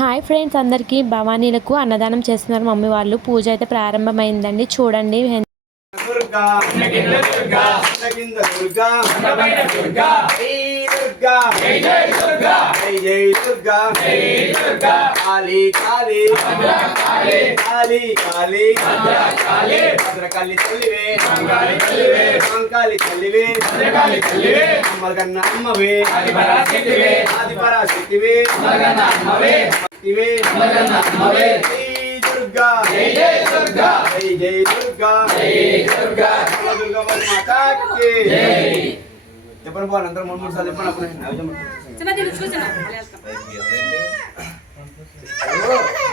Hi friends, అందరికీ భవానీలకు అన్నదానం చేస్తున్నారు మమ్మీ వాళ్ళు. పూజ అయితే ప్రారంభమైందండి. చూడండి. దుర్గా దుర్గా దుర్గా దుర్గా దుర్గా జై జై దుర్గా జై జై దుర్గా జై దుర్గా కాళీ కాళీ కాళీ కాళీ కాళీ కాళీ భద్రకాళి తల్లివే మంగాళి తల్లివే మంకాళి తల్లివే భద్రకాళి తల్లివే అమ్మగన్న అమ్మవే ఆదిపరాశక్తివే ఆదిపరాశక్తివే అమ్మగన్న అమ్మవే శక్తివే అమ్మగన్న అమ్మవే दुर्गा जय जय दुर्गा जय जय दुर्गा जय दुर्गा दुर्गा माता की जय చెప్పండి బాగా అందరూ మూడు సార్లు చెప్పండి అప్పుడు చిన్న తెలుసుకోచన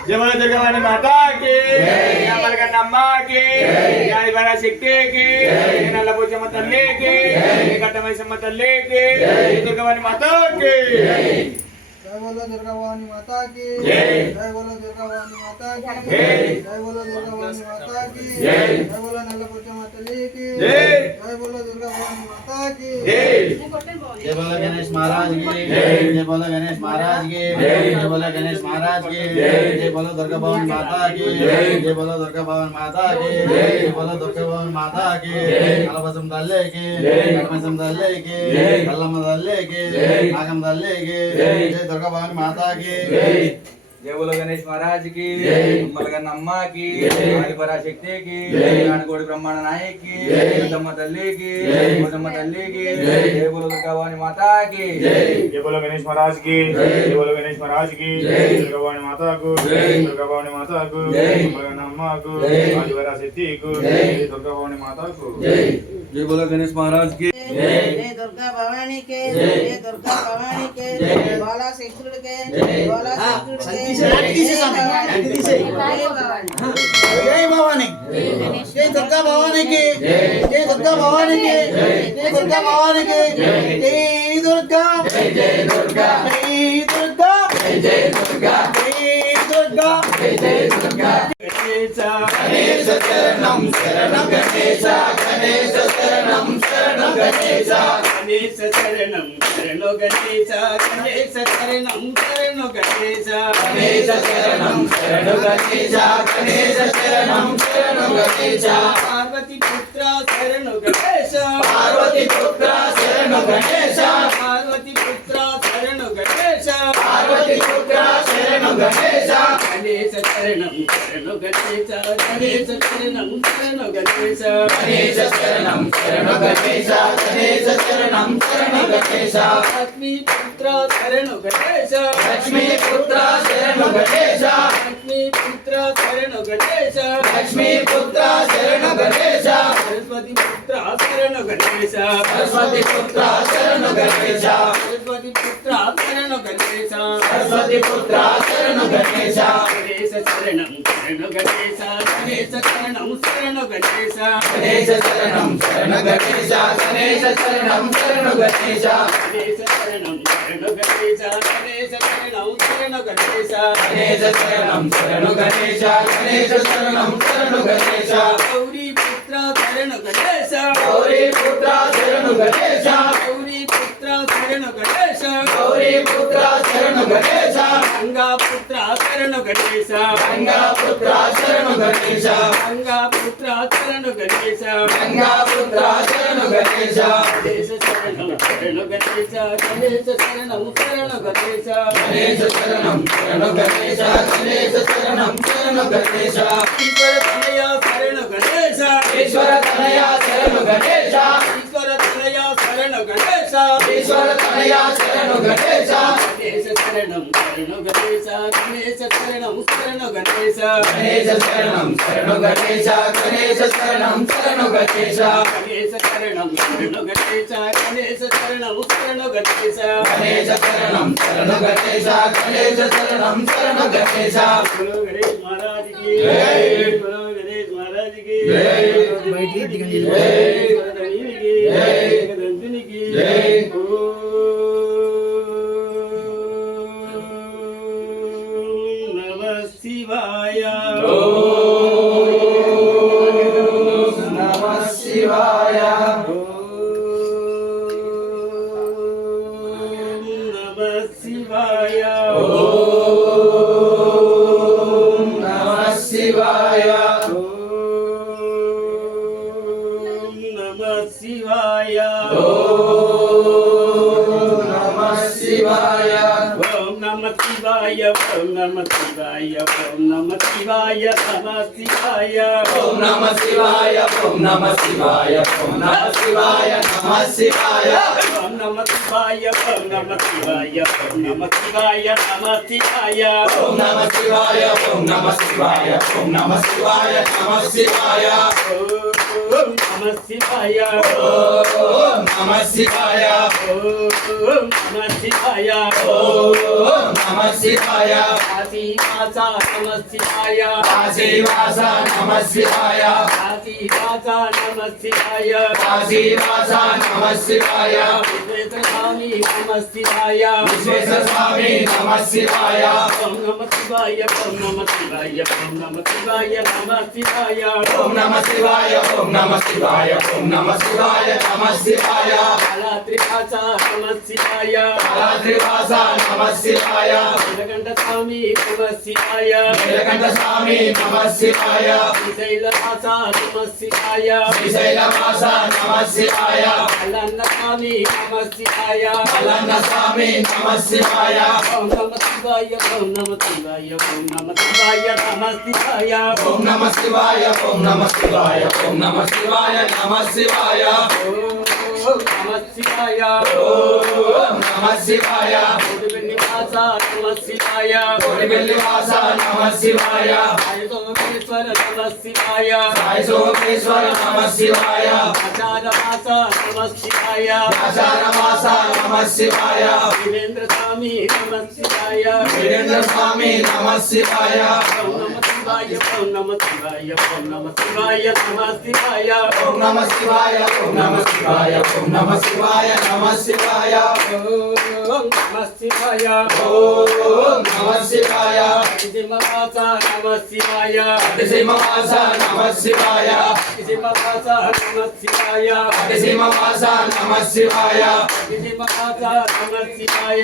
జయ మాతా దుర్గా మాతా की जय అమలగన్న అమ్మ की जय ఆదిపరా శక్తి की जय నల్లపోచమ్మ తల్లి की जय కట్టమైసమ్మ తల్లి की जय దుర్గా మాతా की जय बोलो दुर्गा भवानी माता की जय जय बोलो दुर्गा भवानी माता की जय जय बोलो दुर्गा भवानी माता की जय जय बोलो नल्लपोचम्मा तल्ली की जय जय बोलो दुर्गा भवानी माता की जय जय बोलो गणेश महाराज की जय जय बोलो गणेश महाराज की जय जय बोलो गणेश महाराज की जय जय बोलो दुर्गा भवानी माता की जय जय बोलो दुर्गा भवानी माता की जय जय बोलो दुर्गा भवानी माता की जय कलपसम दल्ले की जय कलपसम दल्ले की जय कल्लम दल्ले की जय नागम दल्ले की जय जय दुर्गा भवानी माता की जय जय बोलो गणेश महाराज की जय अम्मलगन्न अम्मा की जय आदिपरा शक्ति की जय नानकोड़ी ब्रह्मांड नायक की जय दम्मा तल्ली की जय मोदम्मा तल्ली की जय जय बोलो दुर्गा भवानी माता की जय जय बोलो गणेश महाराज की जय बोलो गणेश महाराज की जय दुर्गा भवानी माता को जय दुर्गा भवानी माता को जय अम्मलगन्न अम्मा को जय आदिपरा शक्ति को जय दुर्गा भवानी माता को जय जय बोलो गणेश महाराज की जय दुर्गा भवानी के जय दुर्गा भवानी के जय बाला शेखर के जय बाला शेखर के जय भवानी जय दुर्गा भवानी की जय दुर्गा भवानी की जय दुर्गा भवानी की जय दुर्गा जय जय दुर्गा जय दुर्गा जय जय दुर्गा जय दुर्गा जय जय दुर्गा गणेश शरणं शरणं गणेश गणेश शरणं शरणं गणेश गणेश शरणं शरणं गणेश गणेश शरणं शरणं गणेश गणेश शरणं शरणं गणेश गणेश शरणं शरणं गणेश पार्वती पुत्र शरणं गणेश पार्वती पुत्र शरणं गणेश पार्वती पुत्र शरणं गणेश पार्वती पुत्र शरणं गणेश गणेश शरणं शरणं गणेश गणेश शरणं शरणं गणेश गणेश शरणं शरणं गणेश गणेश शरणं शरणं गणेश लक्ष्मी पुत्र शरणं गणेश लक्ष्मी पुत्र शरणं गणेश लक्ष्मी पुत्र शरणं गणेश लक्ष्मी पुत्र शरणं गणेश सरस्वती पुत्र शरणं गणेश सरस्वती पुत्र शरणं गणेश सरस्वती पुत्र शरणं गणेश सरस्वती पुत्र शरणं गणेश गणेश शरणं शरणं गणेश गणेश शरणं शरणं गणेश गणेश शरणं शरणं गणेश गणेश शरणं शरणं गणेश गणेश शरणं शरणं गणेश गणेश शरणं शरणं गणेश गणेश शरणं शरणं गणेश गणेश शरणं शरणं गणेश गौरी पुत्र शरणं गणेश गौरी पुत्र शरणं गणेश गौरी पुत्र शरणं गणेश गौरी पुत्र शरणं गणेश गंगा पुत्र शरणं गणेश गंगा पुत्र शरणं गणेश गंगा पुत्र शरणं गणेश गंगा पुत्र शरणं गणेश गणेश शरणं शरणं गणेश गणेश शरणं शरणं गणेश गणेश शरणं शरणं गणेश गणेश शरणं शरणं गणेश ईश्वर तनया शरणं गणेश ईश्वर तनया शरणं गणेश ईश्वर तनया शरणं गणेश ईश्वर तनया शरणं गणेश गणेश शरणं शरणं गणेश गणेश शरणं शरणं गणेश गणेश शरणं शरणं गणेश गणेश शरणं शरणं गणेश गणेश शरणं शरणं गणेश गणेश शरणं शरणं गणेश गणेश शरणं शरणं गणेश गणेश शरणं शरणं गणेश बोलो गणेश महाराज की जय बोलो गणेश महाराज की जय बैठिए दिखाइए जय गणेश की जय गणेश की जय शिवाय ओम नमः शिवाय ओम नमः शिवाय ओम శివాయ ఓం నమ శివాయ ఓం నమ శివాయ నమ శివాయ ఓం నమ శివాయ ఓం నమ శివాయ ఓం నమ శివాయ నమ శివాయ ఓం నమ శివాయ ఓం నమ శివాయ ఓం నమ శివాయ నమ శివాయ ఓం నమ శివాయ ఓం నమ శివాయ ఓం నమ శివాయ నమ శివాయ ఓం నమ శివాయ ఓం నమ శివాయ ఓం నమ శివాయ ఓం నమ శివాయ కాశీవాస నమ శివాయ కాశీవాస నమ శివాయ కాశీవాస నమ శివాయ కాశీవాస నమ శివాయ విశ్వేశ్వరస్వామి నమ శివాయ విశ్వేశ్వర స్వామి నమ శివాయ ఓం నమ శివాయ ఓం నమ శివాయ ఓం నమ శివాయ నమ శివాయ ఓం నమ శివాయ ఓం నమ శివాయ ఓం నమ శివాయ నమ శివాయ కాళాత్రివాస నమ శివాయ కాళాద్రివాస నమ శివాయ నీలకంఠ స్వామి నమ శివాయ నీలకంఠ స్వామి నమ శివాయ శ్రీశైలవాస నమ శివాయ శ్రీశైలవాస నమ శివాయ అల్లన్న స్వామి నమ శివాయ మల్లన్న స్వామి నమ శివాయ ఓం నమ శివాయ ఓం నమ శివాయ ఓం నమ శివాయ నమ శివాయ ఓం నమ శివాయ ఓం నమ శివాయ ఓం నమ శివాయ నమ శివాయ ఓం నమ శివాయ ఓం నమ శివాయ నివాస నమ శివాయ కోడిబెల్లివాస నమ శివాయ సోమేశ్వర నమ శివాయ సాయి సోమేశ్వర నమ శివాయ ఆచారవాస నమ శివాయ ఆచారవాస నమ శివాయ వీరేంద్ర స్వామి నమ శివాయ వీరేంద్ర స్వామి నమ శివాయ ఓం నమ శివాయ ఓం నమ శివాయ ఓం నమ శివాయ నమ శివాయ ఓం నమ శివాయ ఓం నమ శివాయ ఓం నమ శివాయ నమ శివాయ ఓం నమ శివాయ ఓం నమ శివాయ సింహవాస నమ శివాయ సింహవాస నమ శివాయ సింహవాస నమ శివాయ సింహవాస నమ శివాయ సింహవాస నమ శివాయ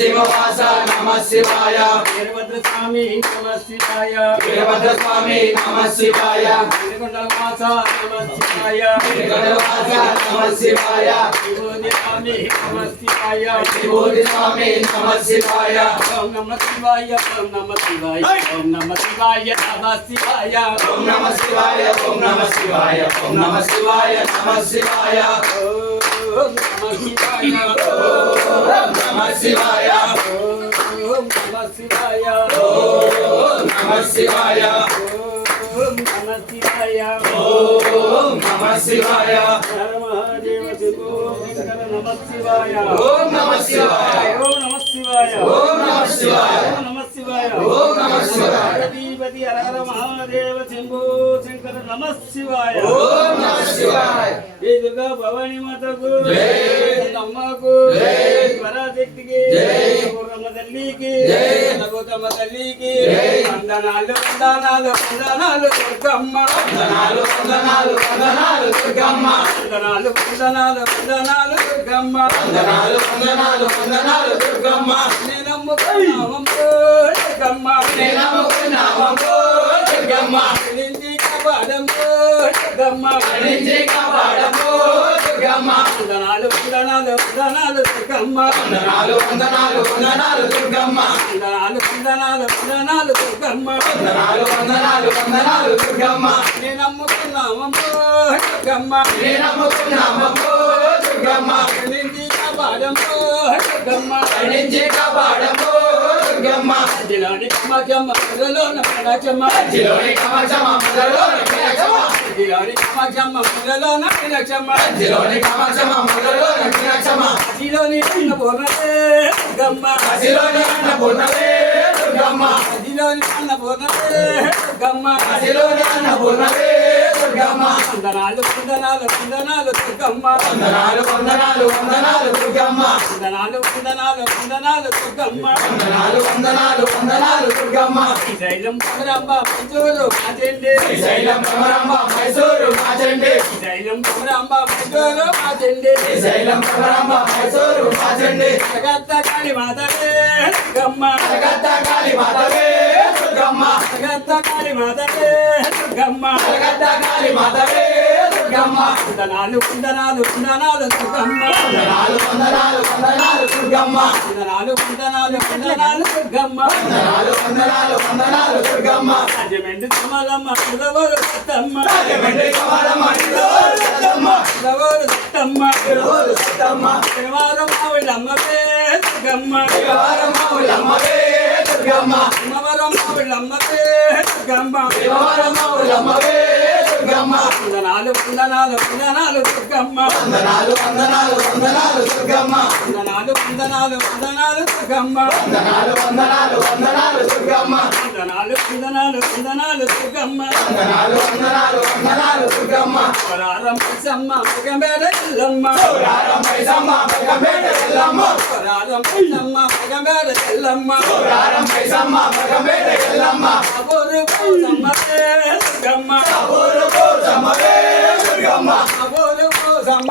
సింహవాస నమ శివాయ వీరభద్ర స్వామి నమ శివాయ వీరభద్ర స్వామి నమ శివాయ వీరకొండలవాస నమ శివాయ వీరగణవాస నమ శివాయ విభూతి స్వామి నమ శివాయ విభూతి స్వామి నమ శివాయ ఓం నమ శివాయ ఓం నమ శివాయ ఓం నమ శివాయ నమ శివాయ ఓం నమ శివాయ ఓం నమ శివాయ ఓం నమ శివాయ నమ శివాయ ఓం నమ శివాయ ఓం నమ శివాయ ఓం నమ శివాయ ఓం నమ శివాయ ఓం నమ శివాయ ఓం నమ శివాయ హర మహాదేవ శంభో శంకర నమ శివాయ ఓం నమ శివాయ ఓం నమ శివాయ ఓం నమ శివాయ ఓం నమ శివాయ ఓం నమ శివాయ అధిపతి హర హర మహాదేవ శంభో శంకర నమ శివాయ ఓం నమ శివాయ ఈ దుర్గా భవాని మాతకు జై. అమ్మకు జై. పరాశక్తికి జై. పూర్వమ్మ తల్లికి జై. నగోతమ్మ తల్లికి జై. వందనాలు వందనాలు వందనాలు దుర్గమ్మ వందనాలు వందనాలు వందనాలు దుర్గమ్మ వందనాలు వందనాలు వందనాలు దుర్గమ్మ వందనాలు వందనాలు వందనాలు దుర్గమ్మ నేనమ్ముకున్నామమ్మో దుర్గమ్మ నేనమ్ముకున్నామమ్మో దుర్గమ్మ నింది కాపాడమ్మో దుర్గమ్మ నుంచి కాపాడమ్మో దుర్గమ్మ వందనాలు వందనాలు వందనాలు దుర్గమ్మ వందనాలు వందనాలు వందనాలు దుర్గమ్మ వందనాలు వందనాలు వందనాలు దుర్గమ్మ వందనాలు వందనాలు వందనాలు దుర్గమ్మ నేనమ్ముకున్నామమ్మో దుర్గమ్మ నేనమ్ముకున్నామమ్మో దుర్గమ్మ నింది కాపాడమ్మో దుర్గమ్మ నుంచి కాపాడమ్మో దుర్గమ్మ జిలాని కమకమ్మ మొదలోన పడచమ్మ జిలోని కమచమ మొదలోన పిలచమ జిలాని కమకమ్మ మొదలోన పడచమ్మ జిలోని కమచమ మొదలోన పిలచమ జిలోని అన్నపూర్ణే దుర్గమ్మ జిలోని అన్నపూర్ణవే దుర్గమ్మ జిలోని అన్నపూర్ణే దుర్గమ్మ జిలోని అన్నపూర్ణవే దుర్గమ్మ వందనాలు వందనాలు వందనాలు దుర్గమ్మ వందనాలు వందనాలు వందనాలు దుర్గమ్మ వందనాలు వందనాలు వందనాలు దుర్గమ్మ వందనాలు వందనాలు వందనాలు దుర్గమ్మ శైలం కుమరమ్మ మంజూరు మాచెండి శైలం కమరమ్మ మైసూరు మాచండి శైలం కుమరమ్మ మంజూరు మాచెండి శైలం కమరమ్మ మైసూరు మాచండి జగత్త కాళీ మాతవే దుర్గమ్మ కలకత్తా కాళీ మాతవే దుర్గమ్మ జగత్త కాళీ మాతవే దుర్గమ్మ కలకత్తా కాళీ మాతవే దుర్గమ్మ దుర్గమ్మ వందనాలు వందనాలు వందనాలు దుర్గమ్మ వందనాలు వందనాలు వందనాలు దుర్గమ్మ వందనాలు వందనాలు వందనాలు దుర్గమ్మ వందనాలు వందనాలు వందనాలు దుర్గమ్మ రాజమండ్రి కమలమ్మ కులవరు సత్తమ్మ రాజమండ్రి కమలమ్మ నిలవరు సత్తమ్మ కులవరు సత్తమ్మ నిలవరు సత్తమ్మ శనివారం మావిళ్ళమ్మవే దుర్గమ్మ శనివారం మావులమ్మవే దుర్గమ్మ శనివారం మావిళ్ళమ్మవే దుర్గమ్మ శనివారం మావులమ్మవే దుర్గమ్మ వందనాలు వందనాలు వందనాలు దుర్గమ్మ వందనాలు వందనాలు వందనాలు దుర్గమ్మ వందనాలు వందనాలు వందనాలు దుర్గమ్మ వందనాలు వందనాలు వందనాలు దుర్గమ్మ వందనాలు వందనాలు వందనాలు దుర్గమ్మ వందనాలు వందనాలు వందనాలు దుర్గమ్మ వరారం పైసమ్మ మగమేడ ఎల్లమ్మ రారం పైసమ్మ బగమేడ ఎల్లమ్మ వరారం పైసమ్మ మగమేడ ఎల్లమ్మ రారం పైసమ్మ బగమేడ ఎల్లమ్మ అబోరు పైసమ్మ దుర్గమ్మ ఊరు పోసమ్మవే దుర్గమ్మ అబోరు పైసమ్మ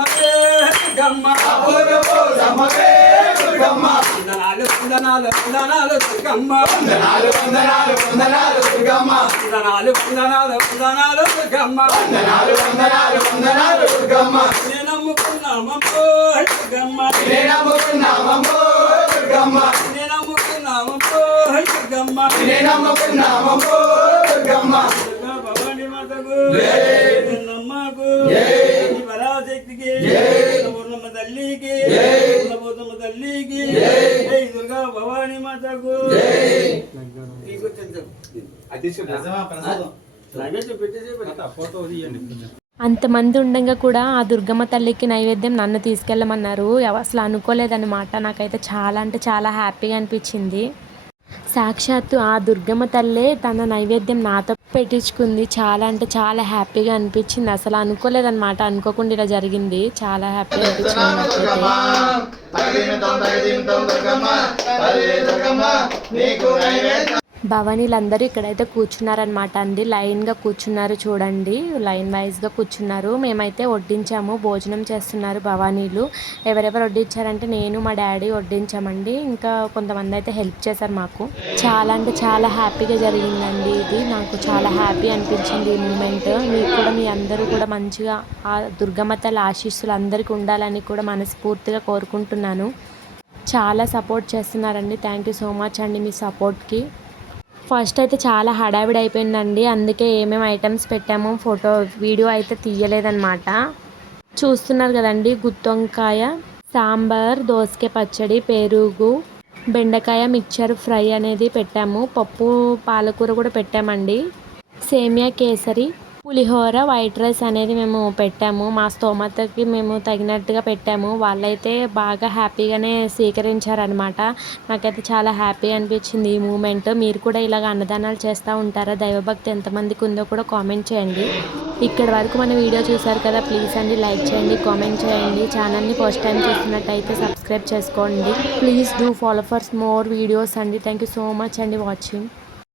దుర్గమ్మ ఊరు పోసమ్మవే దుర్గమ్మ వందనాలు వందనాలు వందనాలు దుర్గమ్మ వందనాలు వందనాలు వందనాలు దుర్గమ్మ వందనాలు వందనాలు వందనాలు దుర్గమ్మ వందనాలు వందనాలు వందనాలు దుర్గమ్మ నేను నమ్ముకున్నామమ్మో దుర్గమ్మ నేను నమ్ముకున్నామమ్మో దుర్గమ్మ నేను నమ్ముకున్నామమ్మో దుర్గమ్మ నేను నమ్ముకున్నామమ్మో దుర్గమ్మ దుర్గా భవాని మాతకు జై. నమ్మకు జై. ఈ పరాశక్తికి జై. పూర్ణమ్మ తల్లికి జై. పూర్ణమ్మ తల్లికి జై. జై దుర్గా భవాని మాతకు జై. లగేజ్ పెట్టేసి అంతమంది ఉండగా కూడా ఆ దుర్గమ్మ తల్లికి నైవేద్యం నన్ను తీసుకెళ్ళమన్నారు. అసలు అనుకోలేదన్నమాట. నాకైతే చాలా అంటే చాలా హ్యాపీగా అనిపించింది. సాక్షాత్తు ఆ దుర్గమ్మ తల్లే తన నైవేద్యం నాతో పెట్టించుకుంది. చాలా అంటే చాలా హ్యాపీగా అనిపించింది. అసలు అనుకోలేదన్నమాట. అనుకోకుండా ఇలా జరిగింది. చాలా హ్యాపీగా అనిపించింది నాకైతే. భవానీలందరూ ఇక్కడైతే కూర్చున్నారనమాట అండి. లైన్గా కూర్చున్నారు చూడండి. లైన్ వైజ్గా కూర్చున్నారు. మేమైతే వడ్డించాము. భోజనం చేస్తున్నారు భవానీలు. ఎవరెవరు వడ్డించారంటే నేను మా డాడీ వడ్డించామండి. ఇంకా కొంతమంది అయితే హెల్ప్ చేశారు మాకు. చాలా అంటే చాలా హ్యాపీగా జరిగిందండి ఇది. నాకు చాలా హ్యాపీ అనిపించింది ఈ మూమెంట్. మీకు కూడా మీ అందరూ కూడా మంచిగా ఆ దుర్గమ్మ తల్లి ఆశీస్సులు అందరికీ ఉండాలని కూడా మనస్ఫూర్తిగా కోరుకుంటున్నాను. చాలా సపోర్ట్ చేస్తున్నారండి. థ్యాంక్ యూ సో మచ్ అండి మీ సపోర్ట్కి. ఫస్ట్ అయితే చాలా హడావిడి అయిపోయిందండి. అందుకే ఏమేమి ఐటమ్స్ పెట్టామో వీడియో అయితే తీయలేదన్నమాట. చూస్తున్నారు కదండి. గుత్తొంకాయ, సాంబార్, దోసకాయ పచ్చడి, పెరుగు, బెండకాయ మిక్చర్ ఫ్రై అనేది పెట్టాము. పప్పు పాలకూర కూడా పెట్టామండి. సేమియా కేసరి, పులిహోర, వైట్ రైస్ అనేది మేము పెట్టాము. మా స్తోమతకి మేము తగినట్టుగా పెట్టాము. వాళ్ళైతే బాగా హ్యాపీగానే స్వీకరించారనమాట. నాకైతే చాలా హ్యాపీ అనిపించింది ఈ మూమెంట్. మీరు కూడా ఇలాగ అన్నదానాలు చేస్తూ ఉంటారా? దైవభక్తి ఎంతమందికి ఉందో కూడా కామెంట్ చేయండి. ఇక్కడ వరకు మన వీడియో చూసారు కదా. ప్లీజ్ అండి లైక్ చేయండి, కామెంట్ చేయండి. ఛానల్ని ఫస్ట్ టైం చూస్తున్నట్టయితే సబ్స్క్రైబ్ చేసుకోండి. Please do follow for more videos అండి. థ్యాంక్ యూ సో మచ్ అండి వాచింగ్.